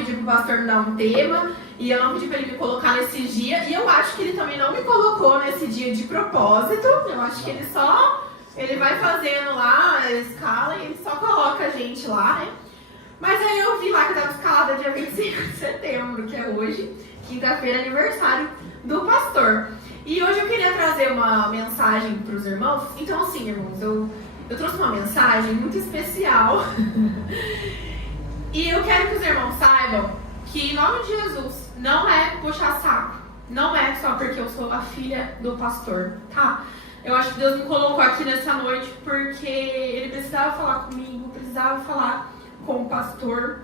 pedi pro pastor me dar um tema, e eu não pedi pra ele me colocar nesse dia, e eu acho que ele também não me colocou nesse dia de propósito. Eu acho que ele vai fazendo lá a escala e ele só coloca a gente lá, né? Mas aí eu vi lá que estava escalada dia 25 de setembro, que é hoje, quinta-feira, aniversário do pastor. E hoje eu queria trazer uma mensagem para os irmãos. Então, assim, irmãos, eu trouxe uma mensagem muito especial. E eu quero que os irmãos saibam que, em nome de Jesus, não é puxar saco. Não é só porque eu sou a filha do pastor, tá? Eu acho que Deus me colocou aqui nessa noite porque Ele precisava falar comigo, precisava falar com o pastor.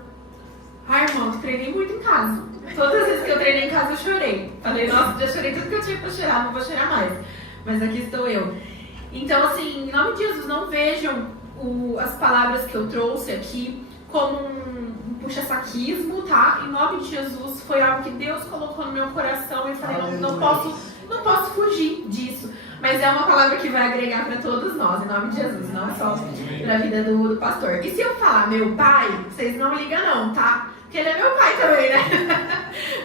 Ai, irmão, eu treinei muito em casa. Todas as vezes que eu treinei em casa eu chorei. Falei, nossa, já chorei tudo que eu tinha pra chorar, não vou chorar mais. Mas aqui estou eu. Então, assim, em nome de Jesus, não vejam as palavras que eu trouxe aqui como um puxa-saquismo, tá? Em nome de Jesus, foi algo que Deus colocou no meu coração e eu falei, não posso fugir disso. Mas é uma palavra que vai agregar para todos nós, em nome de Jesus, não é só para a vida do pastor. E se eu falar meu pai, vocês não ligam não, tá? Porque ele é meu pai também, né?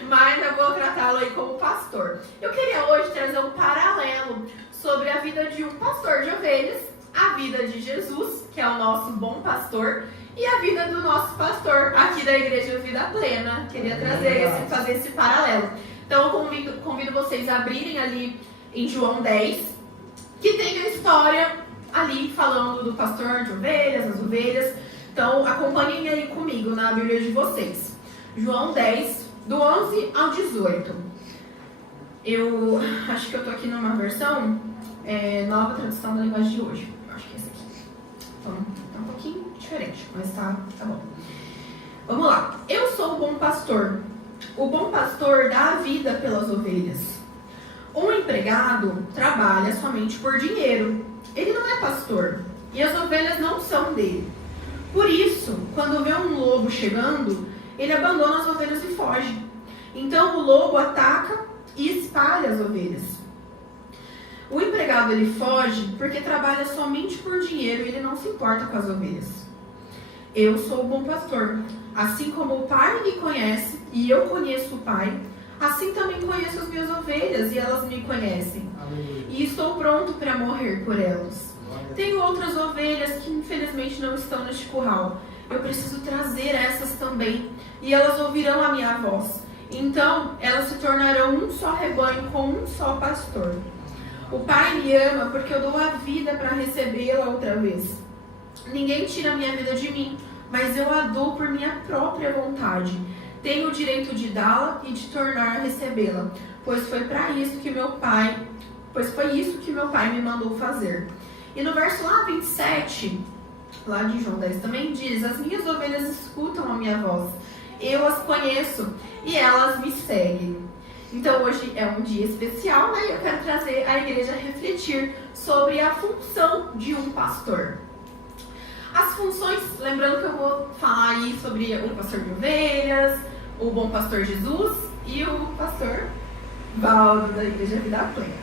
Mas eu vou tratá-lo aí como pastor. Eu queria hoje trazer um paralelo sobre a vida de um pastor de ovelhas, a vida de Jesus, que é o nosso bom pastor, e a vida do nosso pastor aqui da Igreja Vida Plena. Queria fazer esse paralelo. Então eu convido vocês a abrirem ali em João 10, que tem a história ali falando do pastor de ovelhas, as ovelhas. Então acompanhem aí comigo na Bíblia de vocês. João 10, do 11 ao 18. Eu acho que eu tô aqui numa versão nova tradução da linguagem de hoje. Eu acho que é essa aqui. Então tá um pouquinho diferente, mas tá bom. Vamos lá. Eu sou o bom pastor. O bom pastor dá a vida pelas ovelhas. Um empregado trabalha somente por dinheiro. Ele não é pastor e as ovelhas não são dele. Por isso, quando vê um lobo chegando, ele abandona as ovelhas e foge. Então o lobo ataca e espalha as ovelhas. O empregado ele foge porque trabalha somente por dinheiro e ele não se importa com as ovelhas. Eu sou o bom pastor. Assim como o Pai me conhece e eu conheço o Pai, assim também conheço as minhas ovelhas e elas me conhecem. E estou pronto para morrer por elas. Tenho outras ovelhas que infelizmente não estão neste curral. Eu preciso trazer essas também e elas ouvirão a minha voz. Então elas se tornarão um só rebanho com um só pastor. O Pai me ama porque eu dou a vida para recebê-la outra vez. Ninguém tira a minha vida de mim, mas eu a dou por minha própria vontade. Tenho o direito de dá-la e de tornar a recebê-la, pois foi isso que meu pai me mandou fazer. E no verso lá 27, lá de João 10 também diz: as minhas ovelhas escutam a minha voz, eu as conheço e elas me seguem. Então hoje é um dia especial, né? E eu quero trazer a igreja a refletir sobre a função de um pastor. As funções, lembrando que eu vou falar aí sobre o pastor de ovelhas, o bom pastor Jesus e o pastor Valdo da Igreja Vida Plena.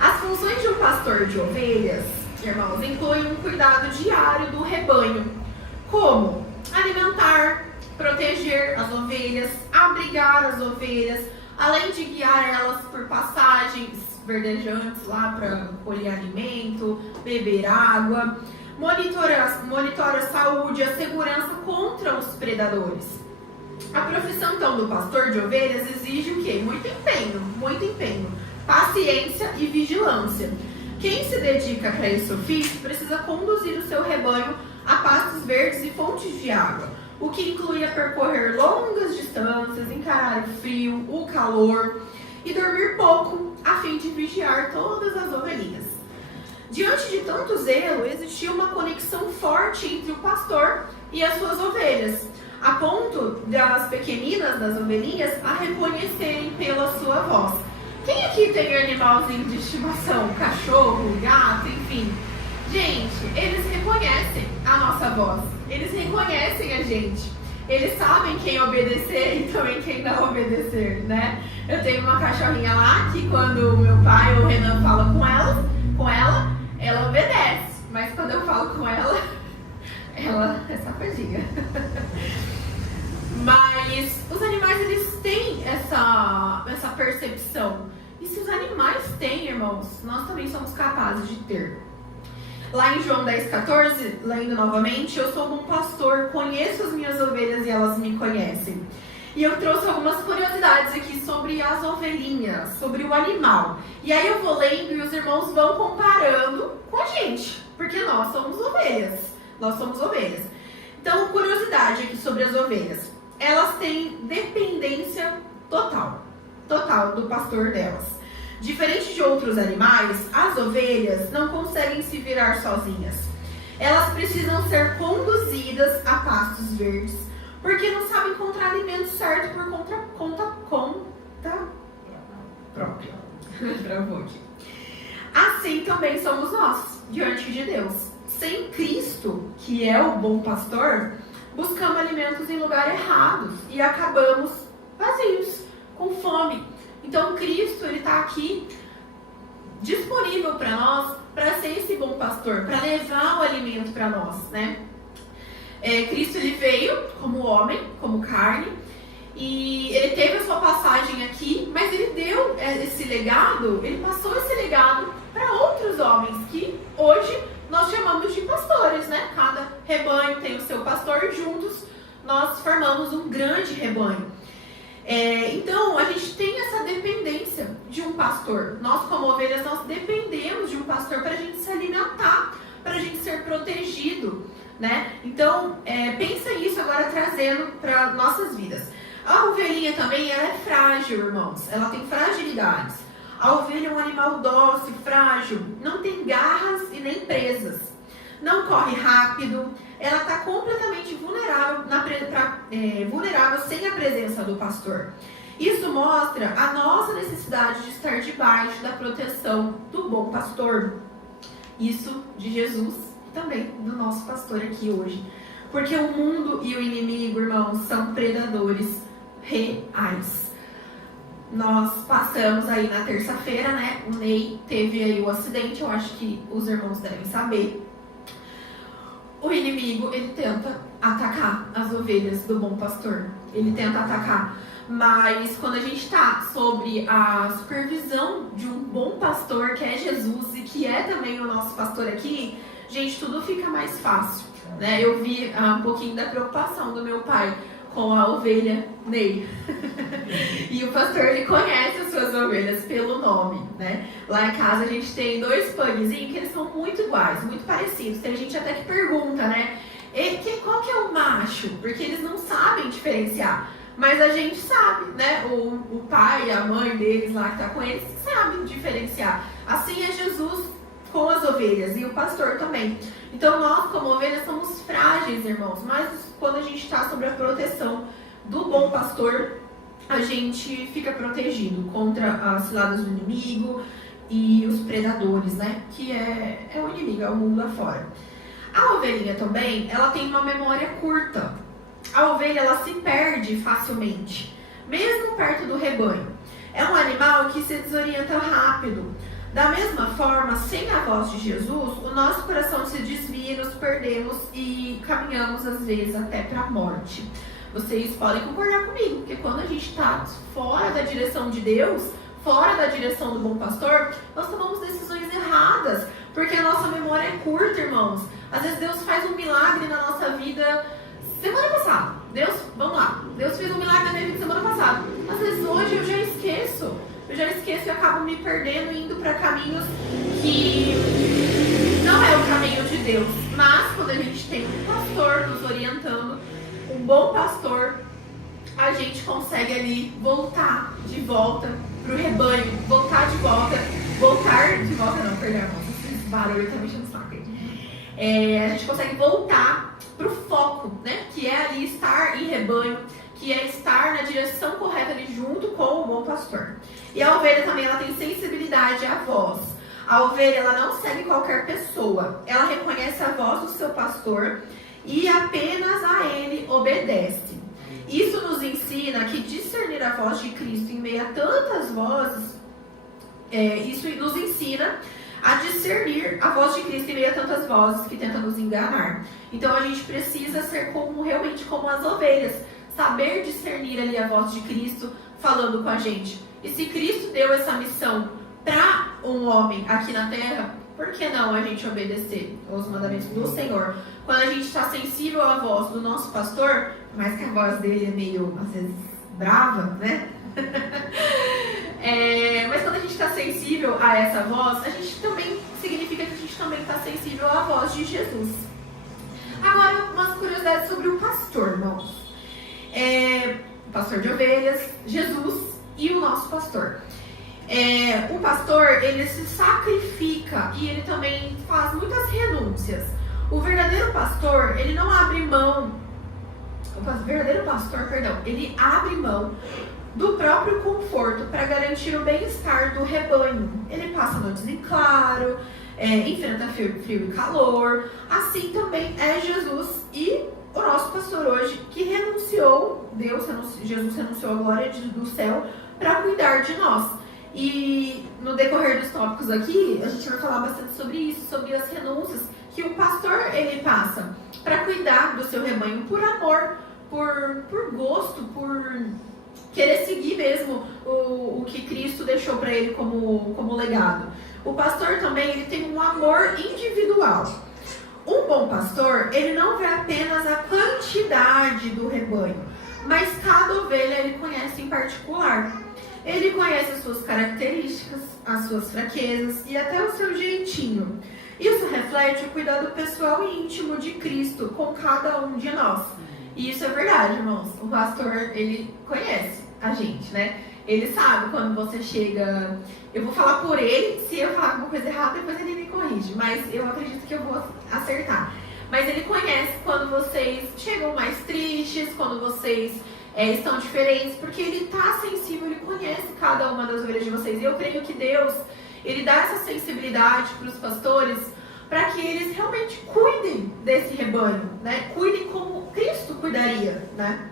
As funções de um pastor de ovelhas, irmãos, incluem um cuidado diário do rebanho, como alimentar, proteger as ovelhas, abrigar as ovelhas, além de guiar elas por passagens verdejantes lá para colher alimento, beber água. Monitora a saúde e a segurança contra os predadores. A profissão, então, do pastor de ovelhas exige o quê? Muito empenho, paciência e vigilância. Quem se dedica para esse ofício precisa conduzir o seu rebanho a pastos verdes e fontes de água, o que inclui a percorrer longas distâncias, encarar o frio, o calor e dormir pouco, a fim de vigiar todas as ovelhinhas. Diante de tanto zelo, existia uma conexão forte entre o pastor e as suas ovelhas, a ponto das pequeninas das ovelhinhas a reconhecerem pela sua voz. Quem aqui tem animalzinho de estimação? Cachorro, gato, enfim. Gente, eles reconhecem a nossa voz, eles reconhecem a gente. Eles sabem quem obedecer e também quem não obedecer, né? Eu tenho uma cachorrinha lá que quando o meu pai ou o Renan fala com ela obedece. Mas quando eu falo com ela é safadinha. Mas Mas os animais, eles têm essa percepção. E se os animais têm, irmãos, nós também somos capazes de ter. Lá em João 10,14, lendo novamente, eu sou um pastor, conheço as minhas ovelhas e elas me conhecem. E eu trouxe algumas curiosidades aqui sobre as ovelhinhas, sobre o animal. E aí eu vou lendo e os irmãos vão comparando com a gente, porque nós somos ovelhas. Nós somos ovelhas. Então, curiosidade aqui sobre as ovelhas. Elas têm dependência total do pastor delas. Diferente de outros animais, as ovelhas não conseguem se virar sozinhas. Elas precisam ser conduzidas a pastos verdes, porque não sabem encontrar alimento certo por conta própria. Travou aqui. Assim também somos nós, diante de Deus. Sem Cristo, que é o bom pastor, buscamos alimentos em lugares errados e acabamos vazios, com fome. Então Cristo, ele está aqui disponível para nós, para ser esse bom pastor, para levar o alimento para nós, né? Cristo, ele veio como homem, como carne, e ele teve a sua passagem aqui, mas ele deu esse legado, ele passou esse legado para outros homens, que hoje nós chamamos de pastores, né? Cada rebanho tem o seu pastor e juntos nós formamos um grande rebanho. Então, a gente tem essa dependência de um pastor. Nós, como ovelhas, nós dependemos de um pastor para a gente se alimentar, para a gente ser protegido, né? Então, pensa isso agora trazendo para nossas vidas. A ovelhinha também, ela é frágil, irmãos. Ela tem fragilidades. A ovelha é um animal dócil, frágil, não tem garras e nem presas. Não corre rápido, ela está completamente vulnerável, vulnerável sem a presença do pastor. Isso mostra a nossa necessidade de estar debaixo da proteção do bom pastor. Isso de Jesus e também do nosso pastor aqui hoje. Porque o mundo e o inimigo, irmãos, são predadores reais. Nós passamos aí na terça-feira, né? O Ney teve aí o acidente, eu acho que os irmãos devem saber. O inimigo, ele tenta atacar as ovelhas do bom pastor. Ele tenta atacar. Mas quando a gente está sobre a supervisão de um bom pastor, que é Jesus e que é também o nosso pastor aqui, gente, tudo fica mais fácil, né? Eu vi um pouquinho da preocupação do meu pai com a ovelha Ney. E o pastor, ele conhece as suas ovelhas pelo nome, né? Lá em casa a gente tem 2 pugzinhos que eles são muito iguais, muito parecidos. Tem gente até que pergunta, né? Qual que é o macho? Porque eles não sabem diferenciar. Mas a gente sabe, né? O pai e a mãe deles lá que tá com eles sabem diferenciar. Assim é Jesus com as ovelhas e o pastor também. Então nós, como ovelhas, somos frágeis, irmãos. Mas quando a gente está sob a proteção do bom pastor, a gente fica protegido contra as ciladas do inimigo e os predadores, né? Que é o inimigo, é o mundo afora. A ovelhinha também, ela tem uma memória curta. A ovelha, ela se perde facilmente, mesmo perto do rebanho. É um animal que se desorienta rápido. Da mesma forma, sem a voz de Jesus, o nosso coração se desvia, nos perdemos e caminhamos às vezes até para a morte. Vocês podem concordar comigo, porque quando a gente está fora da direção de Deus, fora da direção do bom pastor, nós tomamos decisões erradas, porque a nossa memória é curta, irmãos. Às vezes Deus faz um milagre na nossa vida semana passada. Deus fez um milagre na minha vida semana passada. Às vezes hoje eu já esqueço e acabo me perdendo, indo para caminhos que não é o caminho de Deus. Mas quando a gente tem um pastor nos orientando, um bom pastor, a gente consegue ali voltar de volta pro rebanho, voltar de volta não, perdão, esse barulho tá me enchendo o saco aí. A gente consegue voltar pro foco, né, que é ali estar em rebanho, que é estar na direção correta ali junto com o bom pastor. E a ovelha também, ela tem sensibilidade à voz. A ovelha, ela não segue qualquer pessoa, ela reconhece a voz do seu pastor e apenas a ele obedece. Isso nos ensina que discernir a voz de Cristo em meio a tantas vozes, isso nos ensina a discernir a voz de Cristo em meio a tantas vozes que tentam nos enganar. Então a gente precisa ser realmente como as ovelhas, saber discernir ali a voz de Cristo falando com a gente. E se Cristo deu essa missão para um homem aqui na terra, por que não a gente obedecer os mandamentos do Senhor? Quando a gente está sensível à voz do nosso pastor, por mais que a voz dele é meio, às vezes, brava, né? Mas quando a gente está sensível a essa voz, a gente também significa que a gente também está sensível à voz de Jesus. Agora, umas curiosidades sobre o pastor, irmãos. O pastor de ovelhas, Jesus e o nosso pastor. O pastor, ele se sacrifica e ele também faz muitas renúncias. O verdadeiro pastor, ele não abre mão. O verdadeiro pastor, ele abre mão do próprio conforto para garantir o bem-estar do rebanho. Ele passa noites em claro, enfrenta frio e calor. Assim também é Jesus e o nosso pastor hoje, que renunciou, Jesus renunciou à glória do céu para cuidar de nós. E no decorrer dos tópicos aqui, a gente vai falar bastante sobre isso, sobre as renúncias que o pastor ele passa para cuidar do seu rebanho por amor, por gosto, por querer seguir mesmo o que Cristo deixou para ele como legado. O pastor também ele tem um amor individual. Um bom pastor, ele não vê apenas a quantidade do rebanho, mas cada ovelha ele conhece em particular. Ele conhece as suas características, as suas fraquezas e até o seu jeitinho. Isso reflete o cuidado pessoal e íntimo de Cristo com cada um de nós. E isso é verdade, irmãos. O pastor, ele conhece a gente, né? Ele sabe quando você chega... Eu vou falar por ele, se eu falar alguma coisa errada, depois ele me corrige. Mas eu acredito que eu vou acertar. Mas ele conhece quando vocês chegam mais tristes, quando vocês estão diferentes, porque ele está sensível, ele conhece cada uma das ovelhas de vocês. E eu creio que Deus, ele dá essa sensibilidade para os pastores, para que eles realmente cuidem desse rebanho, né? Cuidem como Cristo cuidaria, né?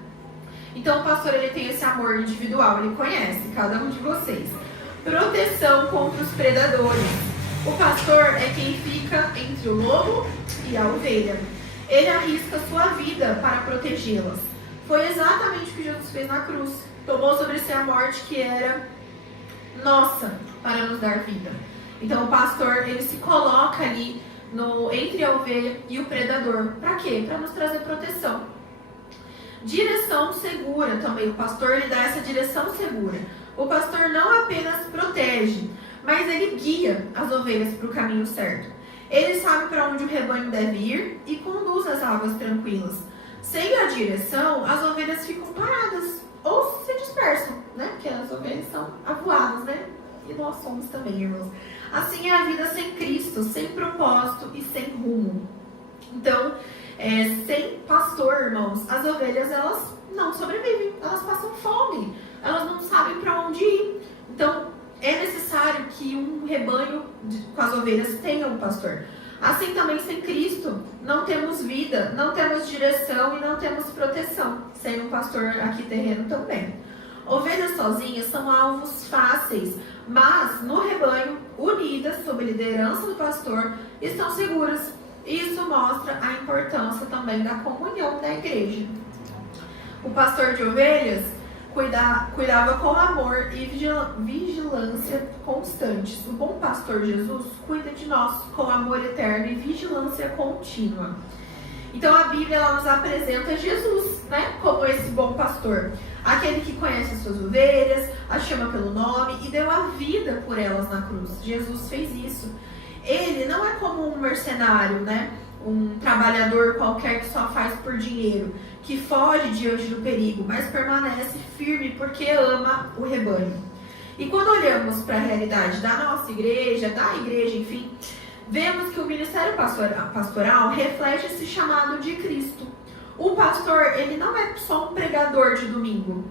Então o pastor ele tem esse amor individual, ele conhece cada um de vocês. Proteção contra os predadores. O pastor é quem fica entre o lobo e a ovelha. Ele arrisca sua vida para protegê-las. Foi exatamente o que Jesus fez na cruz. Tomou sobre si a morte que era nossa para nos dar vida. Então o pastor ele se coloca ali entre a ovelha e o predador. Para quê? Para nos trazer proteção. Direção segura também. O pastor ele dá essa direção segura. O pastor não apenas protege, mas ele guia as ovelhas para o caminho certo. Ele sabe para onde o rebanho deve ir e conduz as águas tranquilas. Sem a direção, as ovelhas ficam paradas ou se dispersam, né? Porque as ovelhas são avoadas, né? E nós somos também, irmãos. Assim é a vida sem Cristo, sem propósito e sem rumo. Então, sem pastor, irmãos, as ovelhas, elas não sobrevivem, elas passam fome, elas não sabem para onde ir. Então, é necessário que um rebanho com as ovelhas tenha um pastor. Assim também, sem Cristo, não temos vida, não temos direção e não temos proteção, sem um pastor aqui terreno também. Ovelhas sozinhas são alvos fáceis, mas no rebanho, unidas sob a liderança do pastor, estão seguras. Isso mostra a importância também da comunhão da igreja. O pastor de ovelhas cuidava com amor e vigilância constantes. O bom pastor Jesus cuida de nós com amor eterno e vigilância contínua. Então a Bíblia ela nos apresenta Jesus, né, como esse bom pastor. Aquele que conhece as suas ovelhas, as chama pelo nome e deu a vida por elas na cruz. Jesus fez isso. Ele não é como um mercenário, né? Um trabalhador qualquer que só faz por dinheiro, que foge diante do perigo, mas permanece firme porque ama o rebanho. E quando olhamos para a realidade da nossa igreja, da igreja, enfim, vemos que o ministério pastoral reflete esse chamado de Cristo. O pastor, ele não é só um pregador de domingo.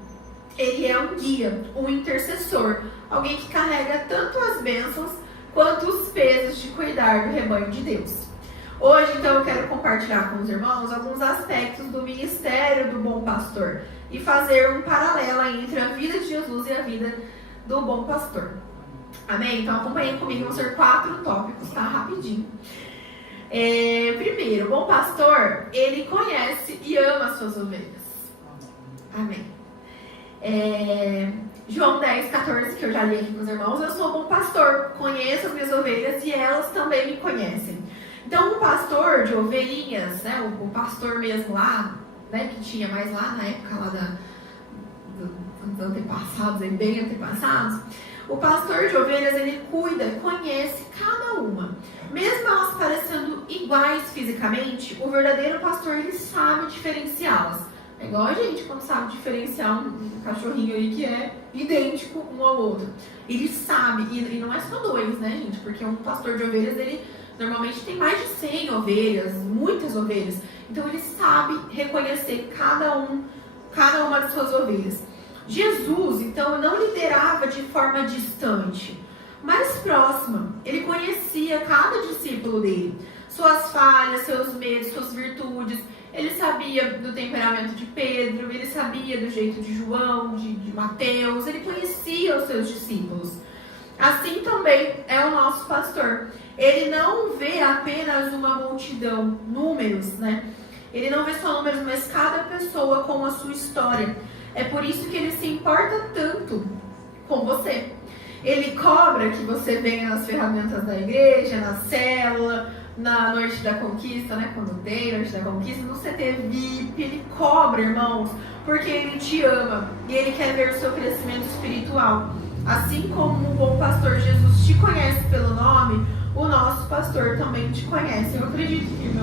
Ele é um guia, um intercessor, alguém que carrega tanto as bênçãos quanto os pesos de cuidar do rebanho de Deus. Hoje, então, eu quero compartilhar com os irmãos alguns aspectos do ministério do bom pastor e fazer um paralelo entre a vida de Jesus e a vida do bom pastor. Amém? Então, acompanhem comigo, vão ser 4 tópicos, tá? Rapidinho. Primeiro, o bom pastor, ele conhece e ama as suas ovelhas. Amém. João 10, 14, que eu já li aqui com os irmãos. Eu sou bom pastor, conheço as minhas ovelhas e elas também me conhecem. Então, o pastor de ovelhinhas, né, o pastor mesmo lá, né, que tinha mais lá na época lá dos antepassados, bem antepassados, o pastor de ovelhas, ele cuida, conhece cada uma. Mesmo elas parecendo iguais fisicamente, o verdadeiro pastor, ele sabe diferenciá-las. É igual a gente quando sabe diferenciar um cachorrinho aí que é idêntico um ao outro. Ele sabe, e não é só dois, né, gente? Porque um pastor de ovelhas, ele normalmente tem mais de 100 ovelhas, muitas ovelhas. Então ele sabe reconhecer cada uma de suas ovelhas. Jesus, então, não liderava de forma distante, mas próxima. Ele conhecia cada discípulo dele, suas falhas, seus medos, suas virtudes. Ele sabia do temperamento de Pedro, ele sabia do jeito de João, de Mateus, ele conhecia os seus discípulos. Assim também é o nosso pastor. Ele não vê apenas uma multidão, números, né? Ele não vê só números, mas cada pessoa com a sua história. É por isso que ele se importa tanto com você. Ele cobra que você venha nas ferramentas da igreja, na célula, na Noite da Conquista, né? Quando tem Noite da Conquista, no CT VIP. Ele cobra, irmãos, porque ele te ama e ele quer ver o seu crescimento espiritual. Assim como o bom pastor Jesus te conhece pelo nome, o nosso pastor também te conhece. Eu acredito que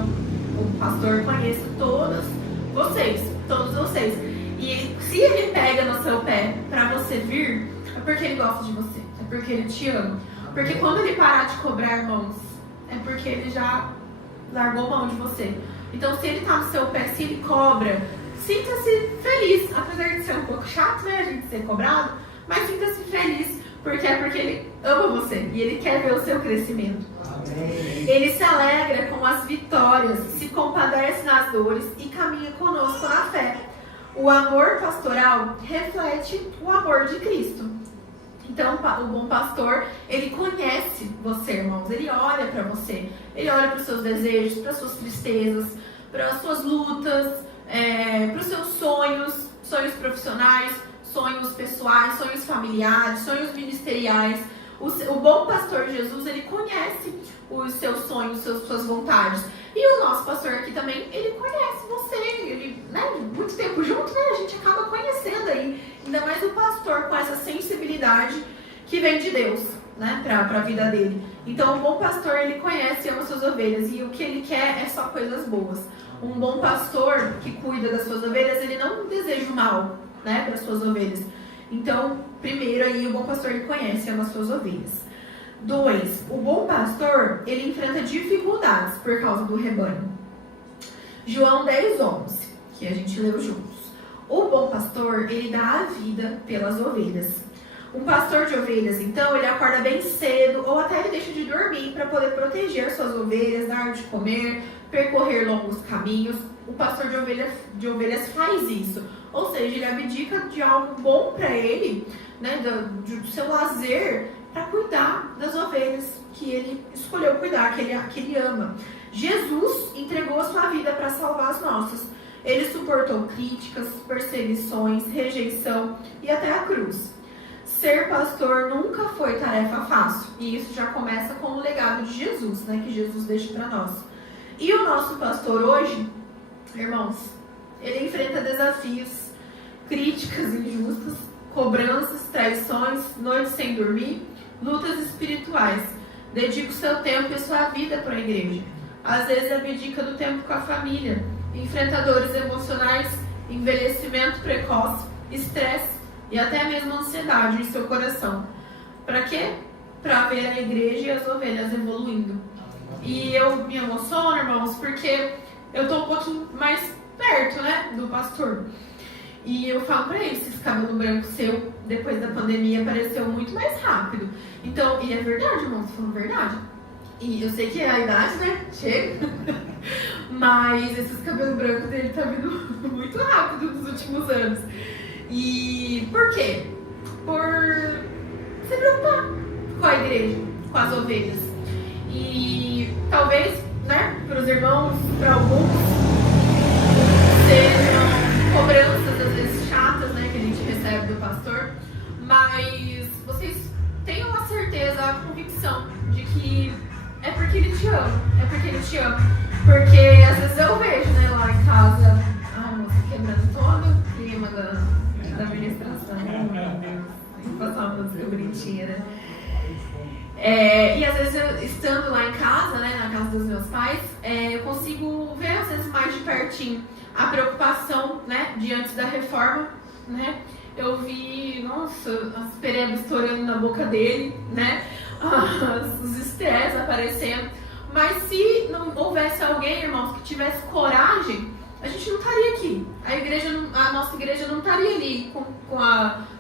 o pastor conhece todos vocês. E se ele pega no seu pé para você vir, é porque ele gosta de você, é porque ele te ama. Porque quando ele parar de cobrar, irmãos, é porque ele já largou mão de você. Então, se ele tá no seu pé, se ele cobra, sinta-se feliz. Apesar de ser um pouco chato, né, a gente ser cobrado, mas sinta-se feliz, porque é porque ele ama você e ele quer ver o seu crescimento. Amém. Ele se alegra com as vitórias, se compadece nas dores e caminha conosco na fé. O amor pastoral reflete o amor de Cristo. Então, o bom pastor, ele conhece você, irmãos. Ele olha para você. Ele olha para os seus desejos, para as suas tristezas, para as suas lutas, para os seus sonhos, sonhos profissionais, sonhos pessoais, sonhos familiares, sonhos ministeriais. O bom pastor Jesus, ele conhece os seus sonhos, suas vontades. E o nosso pastor aqui também, ele conhece você. Ele, né, muito tempo junto, né, a gente acaba conhecendo aí. Ainda mais o pastor com essa sensibilidade que vem de Deus, né, para a vida dele. Então, o bom pastor, ele conhece e ama suas ovelhas. E o que ele quer é só coisas boas. Um bom pastor que cuida das suas ovelhas, ele não deseja o mal, né, para as suas ovelhas. Então, primeiro aí, o bom pastor, ele conhece e ama as suas ovelhas. 2. O bom pastor, ele enfrenta dificuldades por causa do rebanho. João 10, 11, que a gente leu juntos. O bom pastor, ele dá a vida pelas ovelhas. Um pastor de ovelhas, então, ele acorda bem cedo ou até ele deixa de dormir para poder proteger suas ovelhas, dar de comer, percorrer longos caminhos. O pastor de ovelhas faz isso. Ou seja, ele abdica de algo bom para ele, né, do seu lazer, para cuidar das ovelhas que ele escolheu cuidar, que ele ama. Jesus entregou a sua vida para salvar as nossas. Ele suportou críticas, perseguições, rejeição e até a cruz. Ser pastor nunca foi tarefa fácil. E isso já começa com o legado de Jesus, né, que Jesus deixa para nós. E o nosso pastor hoje, irmãos, ele enfrenta desafios, críticas injustas, cobranças, traições, noites sem dormir, lutas espirituais. Dedica o seu tempo e sua vida para a igreja. Às vezes abdica do tempo com a família. Enfrenta dores emocionais, envelhecimento precoce, estresse e até mesmo ansiedade em seu coração. Para quê? Para ver a igreja e as ovelhas evoluindo. E eu me emociono, irmãos, porque eu estou um pouquinho mais perto, né, do pastor. E eu falo pra ele, esse cabelo branco seu, depois da pandemia, apareceu muito mais rápido. Então, e é verdade, irmão, tô falando verdade. E eu sei que é a idade, né? Chega. Mas esses cabelos brancos dele tá vindo muito rápido nos últimos anos. E por quê? Por se preocupar com a igreja, com as ovelhas. E talvez, né, para os irmãos, para alguns, sejam cobranças às vezes chatas, do pastor, mas vocês tenham a certeza, a convicção de que é porque ele te ama, porque às vezes eu vejo, né, lá em casa, a moça quebrando todo o clima da ministração, meu Deus, tem que passar uma música bonitinha, né? E às vezes eu, estando lá em casa, né, na casa dos meus pais, eu consigo ver às vezes mais de pertinho a preocupação, né, diante da reforma, né? Eu vi, nossa, as perebas estourando na boca dele, né? Os estresses aparecendo. Mas se não houvesse alguém, irmãos, que tivesse coragem, a gente não estaria aqui. A nossa igreja não estaria ali com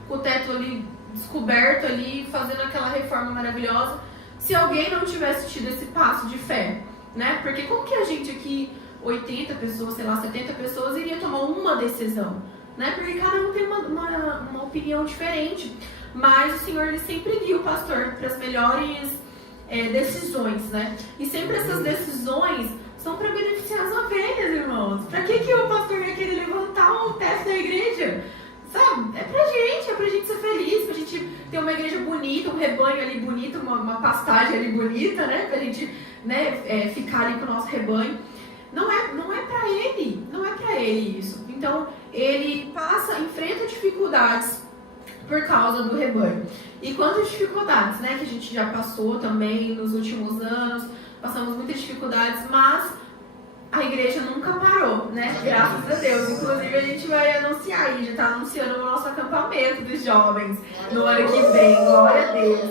o teto ali descoberto ali, fazendo aquela reforma maravilhosa, se alguém não tivesse tido esse passo de fé, né? Porque como que a gente aqui, 80 pessoas, sei lá, 70 pessoas, iria tomar uma decisão, né? Porque cada um tem uma opinião diferente, mas o Senhor, ele sempre guia o pastor para as melhores decisões, né? E sempre essas decisões são para beneficiar as ovelhas, irmãos. Para que o pastor ia querer levantar o teto da igreja? Sabe? É pra gente ser feliz, pra gente ter uma igreja bonita, um rebanho ali bonito, uma pastagem ali bonita, né? Pra gente, né, ficar ali com o nosso rebanho. Não é pra ele isso. Então, ele enfrenta dificuldades por causa do rebanho. E quantas dificuldades, né, que a gente já passou também nos últimos anos, passamos muitas dificuldades, mas a igreja nunca parou, né? Graças a Deus. Inclusive, a gente vai anunciar aí, já está anunciando o nosso acampamento dos jovens no ano que vem. Glória a Deus.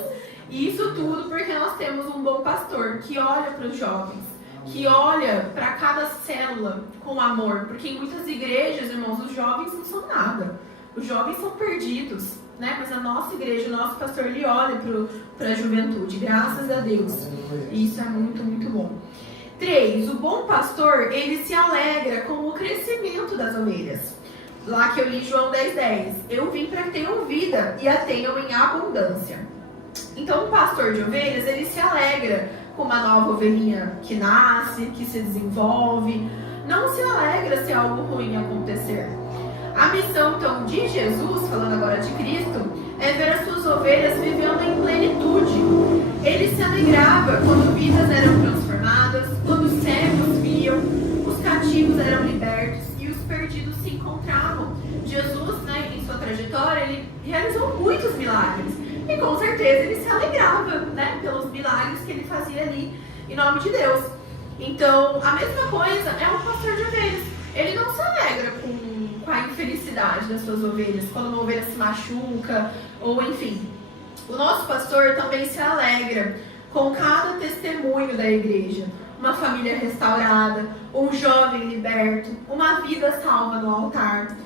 E isso tudo porque nós temos um bom pastor que olha para os jovens, que olha para cada célula com amor. Porque em muitas igrejas, irmãos, os jovens não são nada. Os jovens são perdidos, né? Mas a nossa igreja, o nosso pastor, ele olha para a juventude. Graças a Deus. E isso é muito, muito bom. 3. O bom pastor, ele se alegra com o crescimento das ovelhas. Lá que eu li João 10:10. Eu vim para que tenham vida e a tenham em abundância. Então, o pastor de ovelhas, ele se alegra com uma nova ovelhinha que nasce, que se desenvolve. Não se alegra se algo ruim acontecer. A missão, então, de Jesus, falando agora de Cristo, é ver as suas ovelhas vivendo em plenitude. Ele se alegrava quando vidas eram transformadas, quando os cegos viam, os cativos eram libertos e os perdidos se encontravam. Jesus, né, em sua trajetória, ele realizou muitos milagres. E com certeza ele se alegrava, né, pelos milagres que ele fazia ali, em nome de Deus. Então, a mesma coisa é um pastor de ovelhas. Ele não se alegra com a infelicidade das suas ovelhas, quando uma ovelha se machuca, ou enfim. O nosso pastor também se alegra com cada testemunho da igreja. Uma família restaurada, um jovem liberto, uma vida salva no altar.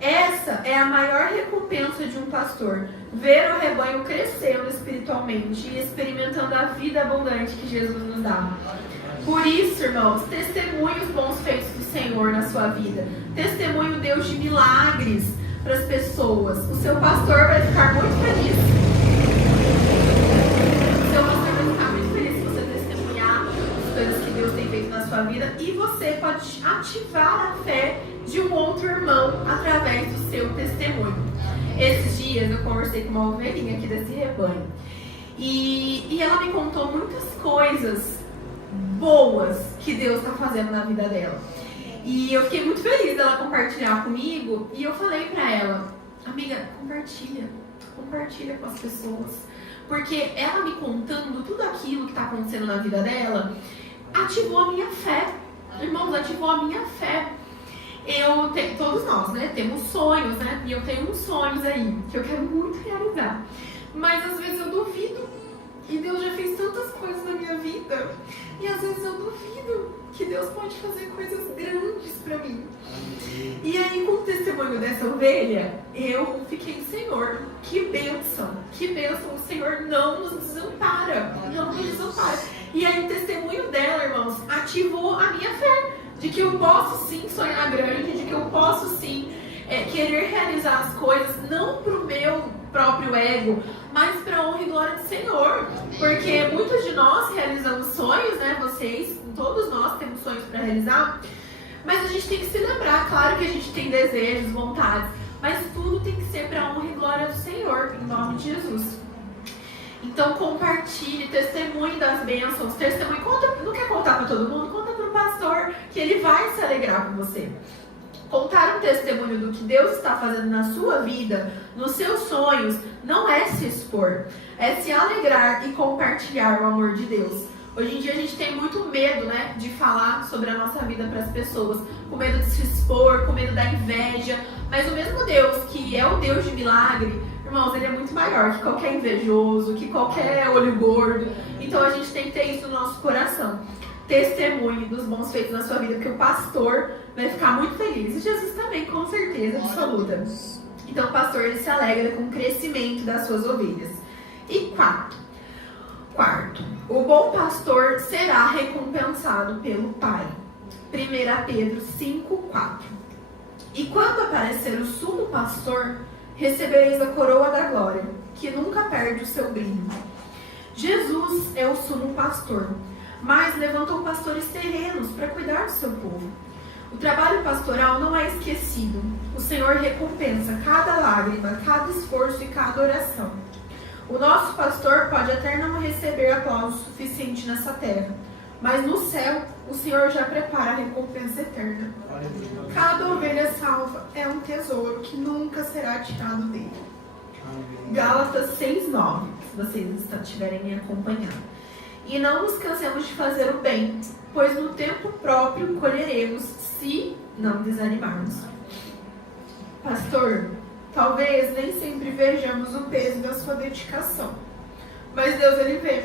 Essa é a maior recompensa de um pastor, ver o rebanho crescendo espiritualmente e experimentando a vida abundante que Jesus nos dá. Por isso, irmãos, testemunhe os bons feitos do Senhor na sua vida. Testemunhe o Deus de milagres para as pessoas. O seu pastor vai ficar muito feliz. O seu pastor vai ficar muito feliz se você testemunhar as coisas que Deus tem feito na sua vida. E você pode ativar a fé de um outro irmão através do seu testemunho. Esses dias eu conversei com uma ovelhinha aqui desse rebanho. E ela me contou muitas coisas boas que Deus está fazendo na vida dela. E eu fiquei muito feliz dela compartilhar comigo. E eu falei pra ela, amiga, compartilha com as pessoas. Porque ela me contando tudo aquilo que está acontecendo na vida dela, ativou a minha fé. Irmãos, ativou a minha fé. Todos nós, né, temos sonhos, né? E eu tenho uns sonhos aí, que eu quero muito realizar. Mas às vezes eu duvido. E Deus já fez tantas coisas na minha vida. E às vezes eu duvido que Deus pode fazer coisas grandes pra mim. E aí, com o testemunho dessa ovelha, eu fiquei, Senhor, que bênção. Que bênção. O Senhor não nos desampara. Não nos desampara. E aí, o testemunho dela, irmãos, ativou a minha fé. De que eu posso sim sonhar grande. De que eu posso sim querer realizar as coisas. Não pro meu próprio ego, mas para a honra e glória do Senhor, porque muitos de nós realizamos sonhos, né? Vocês, todos nós temos sonhos para realizar, mas a gente tem que se lembrar, claro que a gente tem desejos, vontades, mas tudo tem que ser para a honra e de Jesus. Então compartilhe, testemunhe das bênçãos, testemunhe, não quer contar para todo mundo? Conta para o pastor, que ele vai se alegrar com você. Contar um testemunho do que Deus está fazendo na sua vida, nos seus sonhos, não é se expor, é se alegrar e compartilhar o amor de Deus. Hoje em dia a gente tem muito medo, né, de falar sobre a nossa vida para as pessoas, com medo de se expor, com medo da inveja, mas o mesmo Deus que é o Deus de milagre, irmãos, ele é muito maior que qualquer invejoso, que qualquer olho gordo. Então a gente tem que ter isso no nosso coração. Testemunhe dos bons feitos na sua vida, porque o pastor vai ficar muito feliz. E Jesus também, com certeza absoluta. Então o pastor, ele se alegra com o crescimento das suas ovelhas. E quarto, o bom pastor será recompensado pelo Pai. 1 Pedro 5:4. E quando aparecer o sumo pastor, recebereis a coroa da glória, que nunca perde o seu brilho. Jesus é o sumo pastor, mas levantou pastores terrenos para cuidar do seu povo. O trabalho pastoral não é esquecido. O Senhor recompensa cada lágrima, cada esforço e cada oração. O nosso pastor pode até não receber aplauso suficiente nessa terra, mas no céu o Senhor já prepara a recompensa eterna. Cada ovelha salva é um tesouro que nunca será tirado dele. Gálatas 6:9, se vocês estiverem me acompanhando. E não nos cansemos de fazer o bem, pois no tempo próprio colheremos, se não desanimarmos. Pastor, talvez nem sempre vejamos o peso da sua dedicação, mas Deus, ele vê.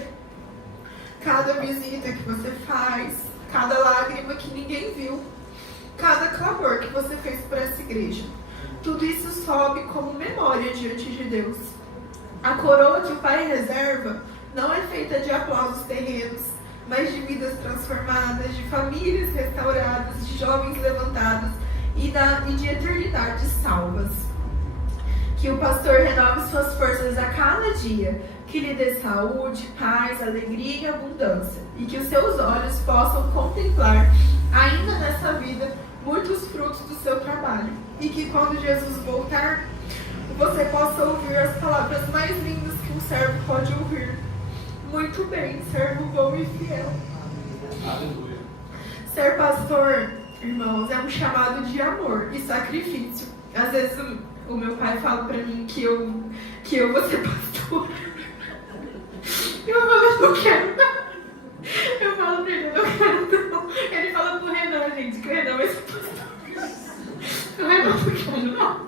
Cada visita que você faz, cada lágrima que ninguém viu, cada clamor que você fez por essa igreja, tudo isso sobe como memória diante de Deus. A coroa que o Pai reserva não é feita de aplausos terrenos, mas de vidas transformadas, de famílias restauradas, de jovens levantados e de eternidades salvas. Que o pastor renove suas forças a cada dia, que lhe dê saúde, paz, alegria e abundância, e que os seus olhos possam contemplar, ainda nessa vida, muitos frutos do seu trabalho, e que quando Jesus voltar, você possa ouvir as palavras mais lindas que um servo pode ouvir. Muito bem, servo bom e fiel. Aleluia. Ser pastor, irmãos, é um chamado de amor e sacrifício. Às vezes o meu pai fala pra mim que eu vou ser pastor. Eu falo, eu não quero não. Eu falo pra ele, eu não quero não. Ele fala pro Renan, gente, que o Renan vai ser pastor. O Renan não quero não.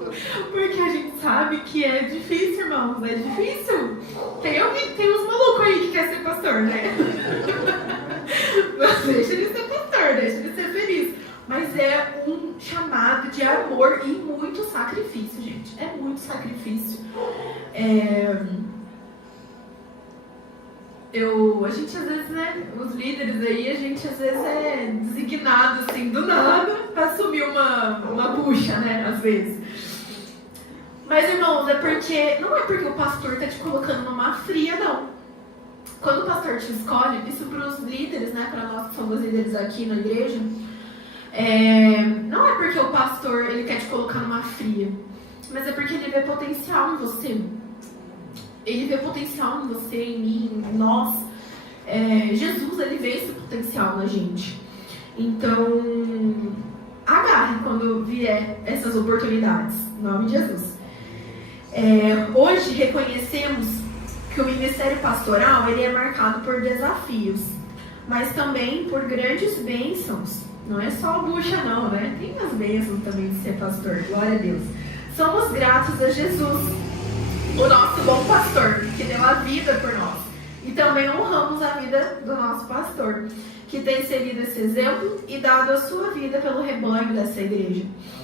Porque a gente sabe que é difícil, irmãos, é difícil. Tem uns malucos aí que quer ser pastor, né? Mas deixa ele ser pastor, deixa ele ser feliz. Mas é um chamado de amor e muito sacrifício, gente. É muito sacrifício. A gente às vezes, né, os líderes aí, a gente às vezes é designado assim, do nada, pra assumir uma bucha, né, às vezes. Mas, irmãos, não é porque o pastor tá te colocando numa fria, não. Quando o pastor te escolhe, isso pros líderes, né, pra nós que somos líderes aqui na igreja, não é porque o pastor, ele quer te colocar numa fria, mas é porque ele vê potencial em você. Ele vê potencial em você, em mim, em nós. Jesus, ele vê esse potencial na gente. Então, agarre quando vier essas oportunidades, em nome de Jesus. Hoje reconhecemos que o ministério pastoral, ele é marcado por desafios, mas também por grandes bênçãos. Não é só bucha não, né? Tem as bênçãos também de ser pastor, glória a Deus. Somos gratos a Jesus, o nosso bom pastor, que deu a vida por nós. E também honramos a vida do nosso pastor, que tem seguido esse exemplo e dado a sua vida pelo rebanho dessa igreja.